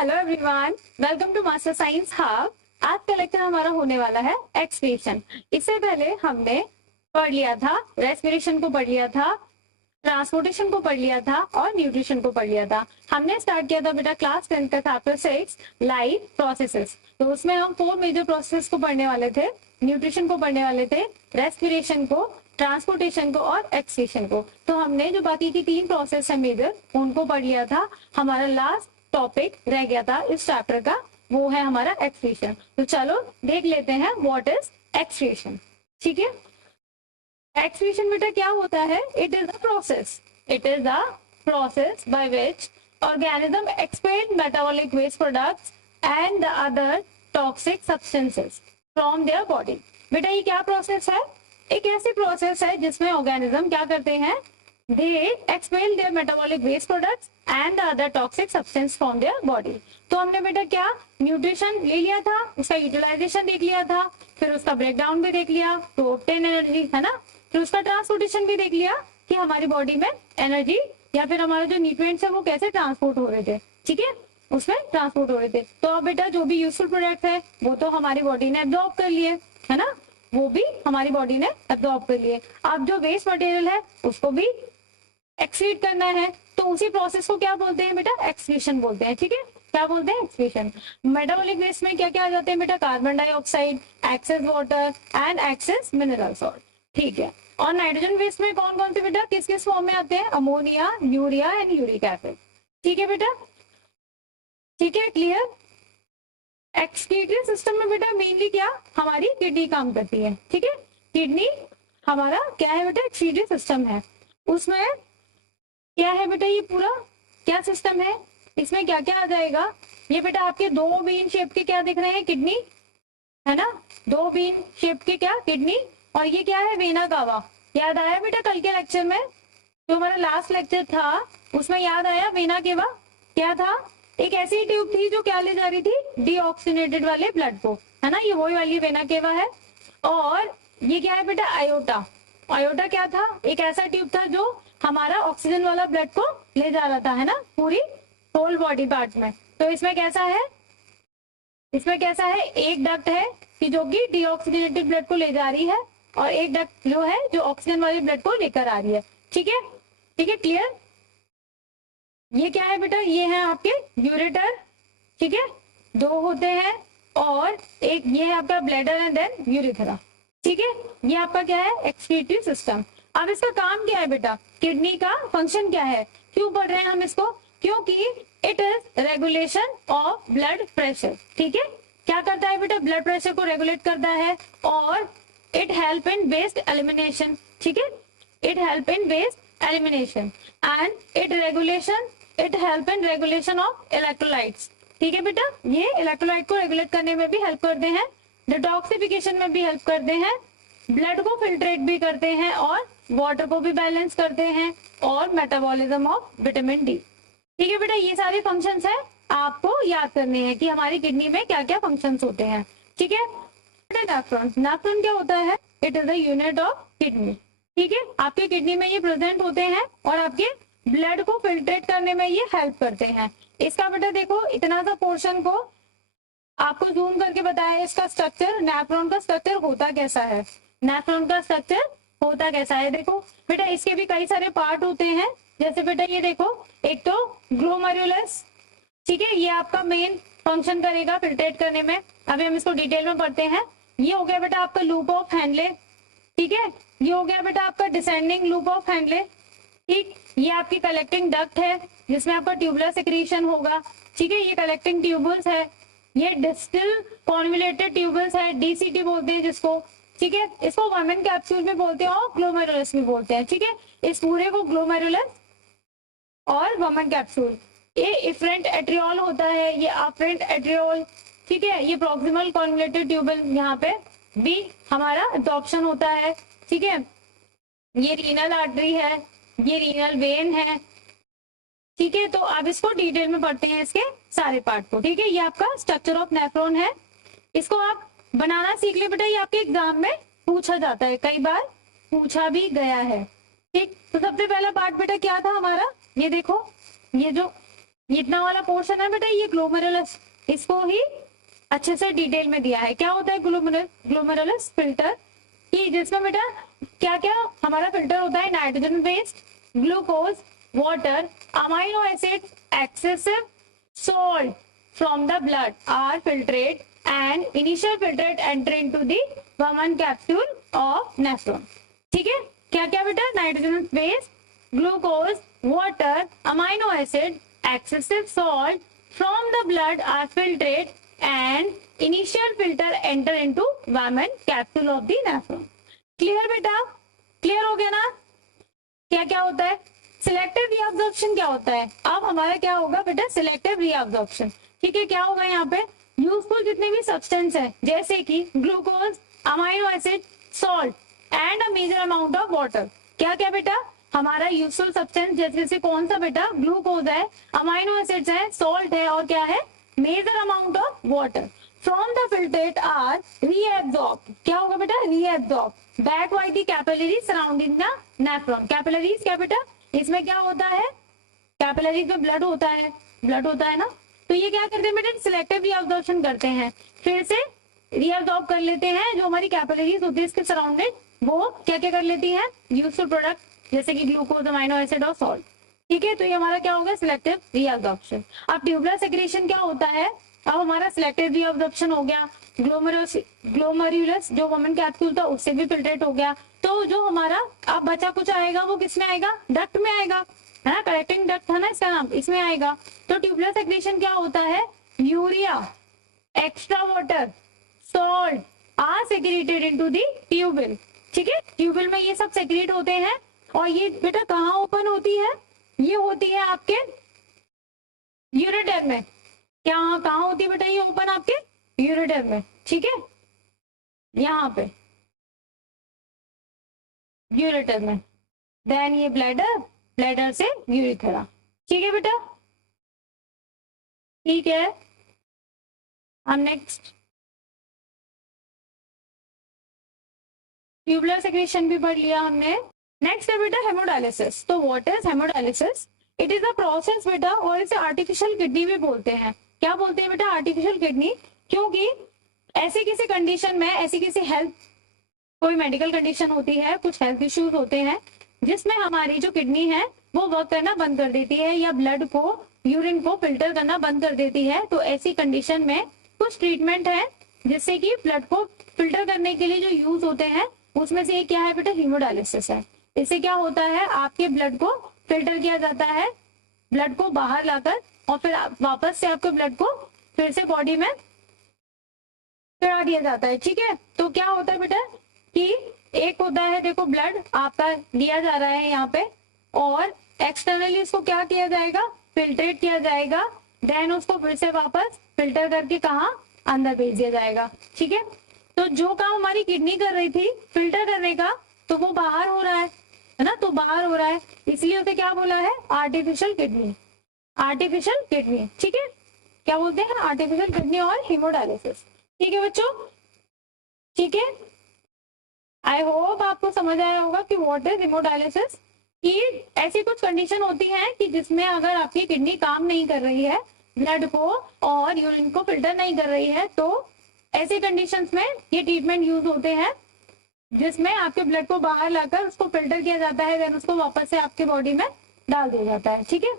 Hello everyone, welcome to master science hub. आज का lecture हमारा होने वाला है एक्सक्रीशन। इससे पहले हमने पढ़ लिया था रेस्पिरेशन को, पढ़ लिया था ट्रांसपोर्टेशन को, पढ़ लिया था और न्यूट्रिशन को पढ़ लिया था। हमने स्टार्ट किया था बेटा क्लास 10 का चैप्टर 6 लाइफ प्रोसेसेस। तो उसमें हम 4 मेजर प्रोसेस को पढ़ने वाले थे। न्यूट्रिशन को पढ़ने वाले थे, रेस्पिरेशन को, ट्रांसपोर्टेशन को और एक्सक्रीशन को। तो हमने जो बाकी की 3 प्रोसेस है मेजर, उनको पढ़ लिया था। हमारा लास्ट टॉपिक रह गया था इस चैप्टर का, वो है हमारा एक्सक्रीशन। तो चलो देख लेते हैं व्हाट इज एक्सक्रीशन। ठीक है, एक्सक्रीशन बेटा क्या होता है? It is a process by which organism expel metabolic waste products and the other toxic substances from their body. बेटा ये क्या प्रोसेस है? एक ऐसी प्रोसेस है जिसमें ऑर्गेनिज्म क्या करते हैं, they expel their metabolic waste products and the other toxic substance from their body। तो हमने बेटा क्या न्यूट्रिशन ले लिया था, उसका यूटिलाइजेशन देख लिया था, फिर उसका ब्रेकडाउन भी देख लिया तो ऑब्टेन एनर्जी है ना, फिर उसका ट्रांसपोर्टेशन भी देख लिया कि हमारी बॉडी में एनर्जी या फिर हमारे जो न्यूट्रिएंट्स है वो कैसे ट्रांसपोर्ट हो रहे थे। ठीक है, उसमें ट्रांसपोर्ट हो रहे थे। तो अब बेटा जो भी यूजफुल प्रोडक्ट है वो तो हमारी बॉडी ने एब्जॉर्ब कर लिए है ना, वो भी हमारी बॉडी ने एब्जॉर्ब कर लिए। अब जो वेस्ट मटेरियल है उसको भी एक्सक्रीट करना है, तो उसी प्रोसेस को क्या बोलते हैं बेटा? एक्सक्रीशन बोलते हैं। ठीक है, क्या बोलते हैं? एक्सक्रीशन। मेटाबॉलिक वेस्ट में क्या क्या आ जाते हैं बेटा? Carbon dioxide, excess water and excess mineral salt. ठीक है, और नाइट्रोजन वेस्ट में कौन कौन से बेटा किस किस फॉर्म में आते हैं? Ammonia, urea and uric acid. ठीक है बेटा, ठीक है, क्लियर। एक्सक्रीटरी सिस्टम में बेटा मेनली क्या हमारी किडनी काम करती है। ठीक है, किडनी हमारा क्या है बेटा? एक्सक्रीटरी सिस्टम है। उसमें क्या है बेटा? ये पूरा क्या सिस्टम है, इसमें क्या क्या आ जाएगा? ये बेटा आपके 2 बीन शेप के क्या दिख रहे हैं? किडनी है ना, 2 बीन शेप के क्या किडनी, और ये क्या है? Vena cava. याद आया बेटा कल के लेक्चर में, जो हमारा लास्ट लेक्चर था उसमें याद आया वेना केवा क्या था? एक ऐसी ट्यूब थी जो क्या ले जा रही थी? डीऑक्सीनेटेड वाले ब्लड को, है ना, ये वही वाली वेना केवा है। और ये क्या है बेटा? आयोटा। आयोटा क्या था? एक ऐसा ट्यूब था जो हमारा ऑक्सीजन वाला ब्लड को ले जा रहा था, है ना, पूरी होल बॉडी पार्ट में। तो इसमें कैसा है? इसमें कैसा है? एक डक्ट है कि जो कि डीऑक्सीजनेटेड ब्लड को ले जा रही है, और एक डक्ट जो है जो ऑक्सीजन वाले ब्लड को लेकर आ रही है। ठीक है, ठीक है, क्लियर। ये क्या है बेटा? ये है आपके यूरेटर। ठीक है, 2 होते हैं, और एक ये है आपका ब्लैडर एंड देन यूरिथ्रा। ठीक है, ये आपका क्या है? Excretory system. अब इसका काम क्या है बेटा? किडनी का फंक्शन क्या है? क्यों पढ़ रहे हैं हम इसको? क्योंकि it is regulation of blood pressure. ठीक है, क्या करता है बेटा? ब्लड प्रेशर को रेगुलेट करता है, और it help in waste elimination. ठीक है, it help in waste elimination and it help in regulation of electrolytes. ठीक है बेटा, ये इलेक्ट्रोलाइट को रेगुलेट करने में भी हेल्प करते हैं, डिटॉक्सिफिकेशन में भी हेल्प करते हैं, ब्लड को फिल्ट्रेट भी करते हैं, और वाटर को भी बैलेंस करते हैं, और मेटाबॉलिज्म ऑफ विटामिन डी। ठीक है बेटा, ये सारे फंक्शंस है आपको याद करने हैं कि हमारी किडनी में क्या क्या फंक्शंस होते हैं। ठीक है, नेफ्रॉन। नेफ्रॉन क्या होता है? It is the unit of kidney. ठीक है, आपके किडनी में ये प्रेजेंट होते हैं और आपके ब्लड को फिल्ट्रेट करने में ये हेल्प करते हैं। इसका बेटा देखो इतना सा पोर्शन को आपको जूम करके बताया इसका स्ट्रक्चर, नेफ्रॉन का स्ट्रक्चर होता कैसा है। नेफ्रॉन का स्ट्रक्चर होता कैसा है देखो बेटा, इसके भी कई सारे पार्ट होते हैं। जैसे बेटा ये देखो, एक तो ग्लोमेरुलस। ठीक है, ये आपका मेन फंक्शन करेगा फिल्ट्रेट करने में। अभी हम इसको डिटेल में पढ़ते हैं। ये हो गया बेटा आपका लूप ऑफ हैंडले। ठीक है, ये हो गया बेटा आपका डिसेंडिंग लूप ऑफ हैंडले। ठीक, ये आपकी कलेक्टिंग डक्ट है जिसमें आपका ट्यूबुलर सेक्रीशन होगा। ठीक है, ये कलेक्टिंग ट्यूबल्स है, ये डिस्टल कॉन्वोल्यूटेड ट्यूबल्स है, डीसीटी बोलते हैं जिसको। ठीक है, इसको वमेन कैप्सूल भी बोलते हैं और ग्लोमेरुलस भी बोलते हैं। ठीक है, इस पूरे को ग्लोमेरुलस और वमेन कैप्सूल। ये इफरेंट एट्रियोल होता है, ये अफरेंट एट्रियोल। ठीक है, ये प्रॉक्सिमल कॉन्वोल्यूटेड ट्यूबल, यहाँ पे भी हमारा एब्जॉर्प्शन होता है। ठीक है, ये रीनल आर्टरी है, ये रीनल वेन है। ठीक है, तो अब इसको डिटेल में पढ़ते हैं इसके सारे पार्ट को। ठीक है, ये आपका स्ट्रक्चर ऑफ नेफ्रॉन है, इसको आप बनाना सीख ले बेटा, ये आपके एग्जाम में पूछा जाता है, कई बार पूछा भी गया है। ठीक, तो सबसे पहला पार्ट बेटा क्या था हमारा? ये देखो, ये जो इतना वाला पोर्शन है बेटा ये ग्लोमेरुलस, इसको ही अच्छे से डिटेल में दिया है। क्या होता है ग्लोमेरुलस फिल्टर, कि जिसमें बेटा क्या क्या हमारा फिल्टर होता है, nitrogen waste, glucose, water, amino acid, excessive salt from the blood are filtrate and initial filtrate enter into the Bowman capsule of nephron। ठीक है, क्या क्या बेटा, nitrogen waste, glucose, water, amino acid, excessive salt from the blood are filtrate and initial filter enter into Bowman capsule of the nephron। Clear बेटा, clear हो गया ना? क्या क्या होता है, सिलेक्टिव रीअब्जॉर्प्शन क्या होता है, अब हमारा क्या होगा बेटा, सिलेक्टिव रीअब्जॉर्प्शन। ठीक है, क्या होगा यहाँ पे, यूजफुल जितने भी सब्सटेंस है जैसे कि glucose, amino acid, salt and a major amount of water. क्या क्या बेटा, हमारा यूजफुल सब्सटेंस जैसे कौन सा बेटा, ग्लूकोज है, अमाइनो एसिड्स है, सॉल्ट है और क्या है, major amount of water from the filtrate are reabsorb. क्या होगा बेटा, reabsorb back by the capillary surrounding the nephron. Capillaries क्या बेटा, इसमें क्या होता है, कैपिलरीज में ब्लड होता है, ब्लड होता है ना, तो ये क्या करते हैं बेटा, सिलेक्टिव रीअब्जॉर्प्शन करते हैं, फिर से रीअब्सॉर्ब कर लेते हैं जो हमारी कैपिलरीज होती है इसके सराउंडेड, वो क्या क्या कर लेती है, यूजफुल प्रोडक्ट जैसे कि ग्लूकोज, अमाइनो एसिड और सॉल्ट। ठीक है, तो ये हमारा क्या होगा, सिलेक्टिव रीअब्जॉर्प्शन। अब ट्यूबुलर सेक्रेशन क्या होता है, अब हमारा सिलेक्टिव रीअब्जॉर्प्शन हो गया, ग्लोमेरुलस जो वोमेन कैप्सूल था उससे भी फिल्ट्रेट हो गया, तो जो हमारा अब बचा कुछ आएगा वो किसमें आएगा, डक्ट में आएगा, है ना, कलेक्टिंग डक्ट था ना इसका नाम, इसमें आएगा। तो ट्यूबुलर सेक्रेशन क्या होता है, urea, extra water, salt are secreted into the tubule. ठीक है, ट्यूबुल में ये सब सेक्रेट होते हैं और ये बेटा कहाँ ओपन होती है, ये होती है आपके यूरेटर में। क्या कहाँ होती है बेटा ये ओपन, आपके यूरेटर में। ठीक है, यहाँ पे यूरेटर में, देन ये ब्लैडर, ब्लैडर से यूरिथ्रा। ठीक है बेटा, ठीक है। अब नेक्स्ट ट्यूबुलर सेक्रेशन भी पढ़ लिया हमने। नेक्स्ट है बेटा हेमोडायलिसिस। तो what is hemodialysis, it is a process बेटा, और इसे आर्टिफिशियल किडनी भी बोलते हैं। क्या बोलते हैं बेटा, आर्टिफिशियल किडनी, क्योंकि ऐसे किसी कंडीशन में, ऐसी किसी हेल्थ, कोई मेडिकल कंडीशन होती है, कुछ हेल्थ इश्यूज होते हैं जिसमें हमारी जो किडनी है वो वर्क करना बंद कर देती है या ब्लड को, यूरिन को फिल्टर करना बंद कर देती है। तो ऐसी कंडीशन में कुछ ट्रीटमेंट है जिससे कि ब्लड को फिल्टर करने के लिए जो यूज होते हैं उसमें से एक क्या है बेटा, हीमोडायलिसिस है। इससे क्या होता है, आपके ब्लड को फिल्टर किया जाता है, ब्लड को बाहर लाकर, और फिर वापस से आपके ब्लड को फिर से बॉडी में चढ़ा दिया जाता है। ठीक है, तो क्या होता है बेटा कि एक होता है, देखो ब्लड आपका लिया जा रहा है यहाँ पे, और एक्सटर्नली इसको क्या किया जाएगा, फिल्ट्रेट किया जाएगा, देन उसको फिर से वापस फिल्टर करके कहाँ, अंदर भेज दिया जाएगा। ठीक है, तो जो काम हमारी किडनी कर रही थी फिल्टर करने का, तो वो बाहर हो रहा है ना, तो बाहर हो रहा है, इसलिए उसे क्या बोला है, आर्टिफिशियल किडनी, आर्टिफिशियल किडनी। ठीक है, क्या बोलते हैं, आर्टिफिशियल किडनी और हीमोडायलिसिस। ठीक है बच्चों, ठीक है, आई होप आपको समझ आया होगा कि व्हाट इज हीमोडायलिसिस। कि ऐसी कुछ कंडीशन होती है कि जिसमें अगर आपकी किडनी काम नहीं कर रही है, ब्लड को और यूरिन को फिल्टर नहीं कर रही है, तो ऐसे कंडीशंस में ये ट्रीटमेंट यूज होते हैं जिसमें आपके ब्लड को बाहर लाकर उसको फिल्टर किया जाता है, देन उसको वापस से आपके बॉडी में डाल दिया जाता है। ठीक है,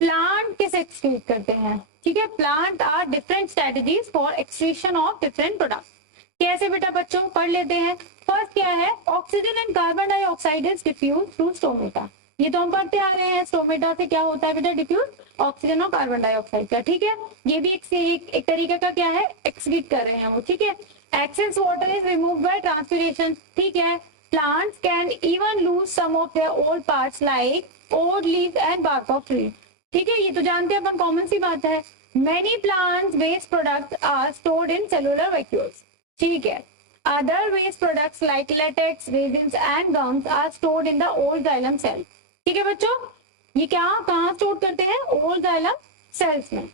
प्लांट कैसे एक्सक्रीट करते हैं, ठीक है, plant are different strategies for excretion of different product. कैसे बेटा बच्चों, पढ़ लेते हैं। फर्स्ट क्या है, oxygen and carbon dioxide is diffuse through stomata. ये तो हम पढ़ते आ रहे हैं, स्टोमेटा से क्या होता है बेटा, डिफ्यूज ऑक्सीजन और कार्बन डाइऑक्साइड का। ठीक है, ये भी एक तरीके का क्या है, एक्सक्रीट कर रहे हैं वो। ठीक है, excess water is remove by transpiration. ठीक है, plants can even lose some of their old parts like old leaves and bark of tree. ठीक है, ये तो जानते हैं अपन, कॉमन सी बात है। Many plants waste products are stored in cellular vacuoles. ठीक है, other waste products like latex, resins and gums are stored in the old xylem cell. ठीक है बच्चों, ये क्या कहाँ स्टोर करते हैं, ओल्ड जाइलम सेल्स में।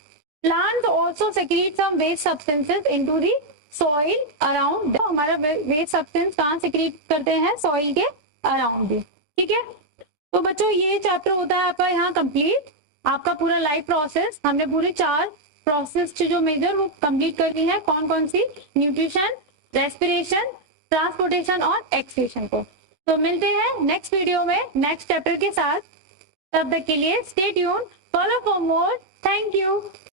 Plants also secrete some waste substances into the soil around. हमारा वेस्ट सब्सटेंस कहाँ सेक्रीट करते हैं, सॉइल के अराउंड भी। ठीक है, तो बच्चों ये चैप्टर होता है आपका यहाँ कंप्लीट। आपका पूरा लाइफ प्रोसेस हमने पूरे 4 प्रोसेस जो मेजर वो कंप्लीट करनी है। कौन कौन सी? न्यूट्रिशन, रेस्पिरेशन, ट्रांसपोर्टेशन और एक्सक्रीशन को। तो मिलते हैं नेक्स्ट वीडियो में नेक्स्ट चैप्टर के साथ। तब तक के लिए stay tune, follow for more. Thank you.